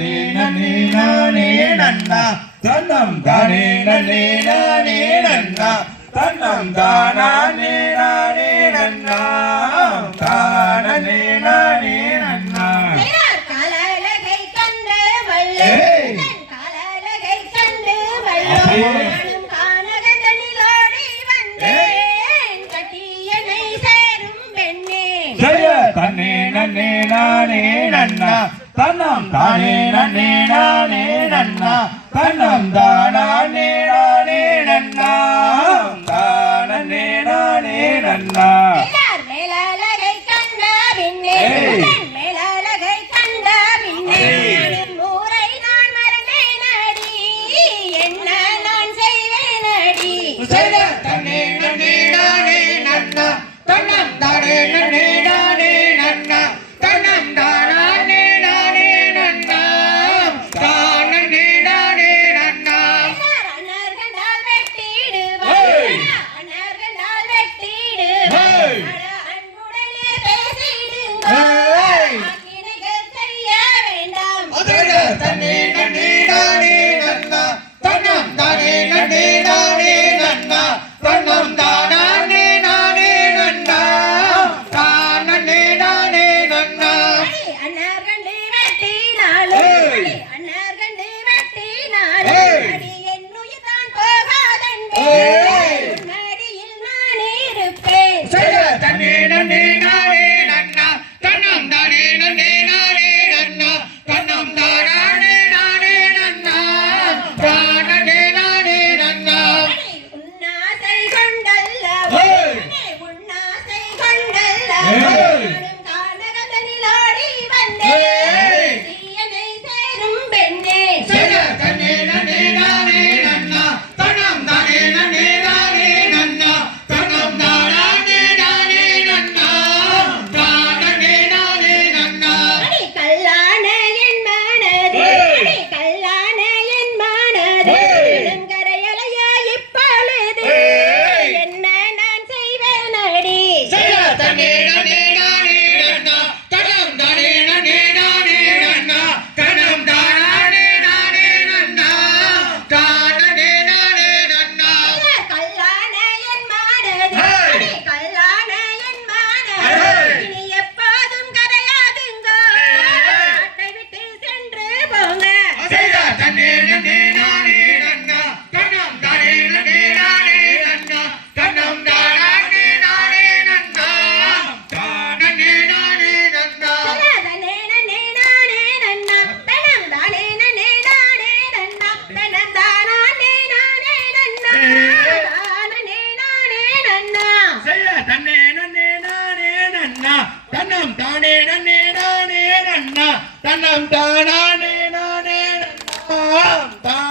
நன்னே நன்னே நானே நன்னா தன்னம் தானே நன்னே நானே நன்னா தன்னம் தானே நானே நன்னா தானே நானே நன்னா காலழகை கண்டு வள்ளே காலழகை கண்டு வள்ளே நானும் கானகதனிலோடி வந்தேன் கட்டியனை சேரும் பெண்ணே ஜெய தன்னே நன்னே நானே நன்னா தன்னம் தானே நன்னே நானே நன்னா தன்னம் தானே நானே நன்னா தானே நானே நன்னா மேலழகை கண்ட பின்னே மேலழகை கண்ட பின்னே ஊரை நான் மறந்தேன் அடி என்ன நான் செய்வேன் அடி தன்னே நன்னே நானே நன்னா தன்னம் தானே நன்னே நானே நன்னா தன்னம் தானே நானே நன்னா தானே நானே நன்னா அனர்கண்டால் வெட்டிடுவான் அனர்கண்டால் வெட்டிடுவான் அன்புடனே பேசிடுவான் ஆக்கினைகள் செய்ய வேண்டாம் தன்னே நன்னே நானே நன்னா தன்னம் தானே நன்னே நானே நன்னா தன்னம் தானே நானே நன்னா தானே நானே நன்னா அனர்கண்டு வெட்டினாலும் அனர்கண்டு வெட்டினாலும் அடி என்னுயிர் தான் போகாதன்பே உன்னடியில் நான் இருப்பேன் தன்னே நன்னே நானே நன்னா தன்னம் தானே நன்னே நானே நன்னா தன்னம் தானே நானே நன்னா தானே நானே நன்னா உன்னாசை கொண்டல்லவோ உன்னாசை கொண்டல்லவோ நானும் கானகதனிலோடி வந்தேன் தீயனை சேரும் பெண்ணே தன்னே நன்னே நானே நன்னா தன்னம் தானே நன்னே நானே நன்னா தன்னம் தானே நானே நன்னா தானே நானே நன்னா அடி கல்லான என் மனதே அடி கல்லான என் மனதே கரையலையா இப்பொழுது என்ன நான் செய்வேன் அடி தன்னே நன்னே நானே நன்னா தன்னம் தானே நன்னே நானே நன்னா தன்னம் தானே நானே நன்னா தானே நானே நன்னா கல்லான என் மனதே அடி கல்லான என் மனதே இனி எப்போதும் கரையாதுங்க நாட்டை விட்டு சென்று போங்க தன்னே நன்னே நானே நன்னா தன்னம் தானே நன்னே நானே நன்னா தன்னம் தானே நானே நன்னா தானே நானே நன்னா தனே நனே நானே நன்னா தனம் தானே நனே நானே நன்னா தனம் தானே நானே நன்னா தானே நானே நன்னா தன்னே நன்னே நானே நன்னா தன்னம் தானே நன்னே நானே நன்னா தன்னம் தானே நானே நன்னா